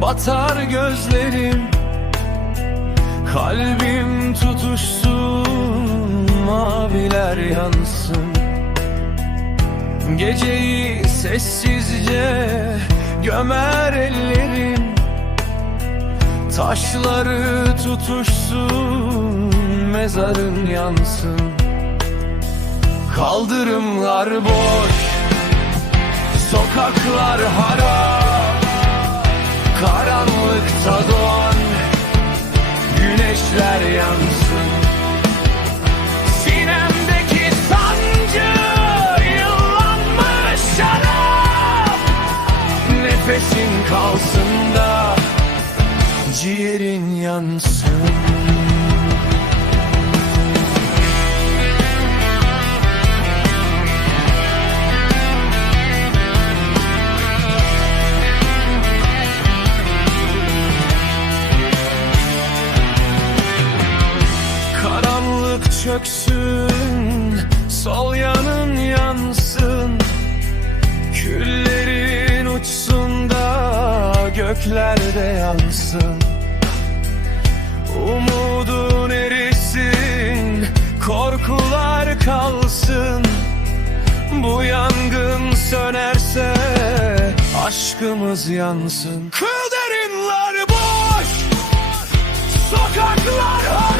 batar gözlerim. Kalbim tutuşsun maviler yansın. Geceyi sessizce gömer ellerim. Taşları tutuşsun mezarın yansın. Kaldırımlar boş Sokaklar harap Nefesin kalsın da Ciğerin yansın. Karanlık çöksün Göklerde yansın. Umudun erisin Korkular kalsın. Bu yangın sönerse Aşkımız yansın. Kıldırımlar boş Sokaklar harap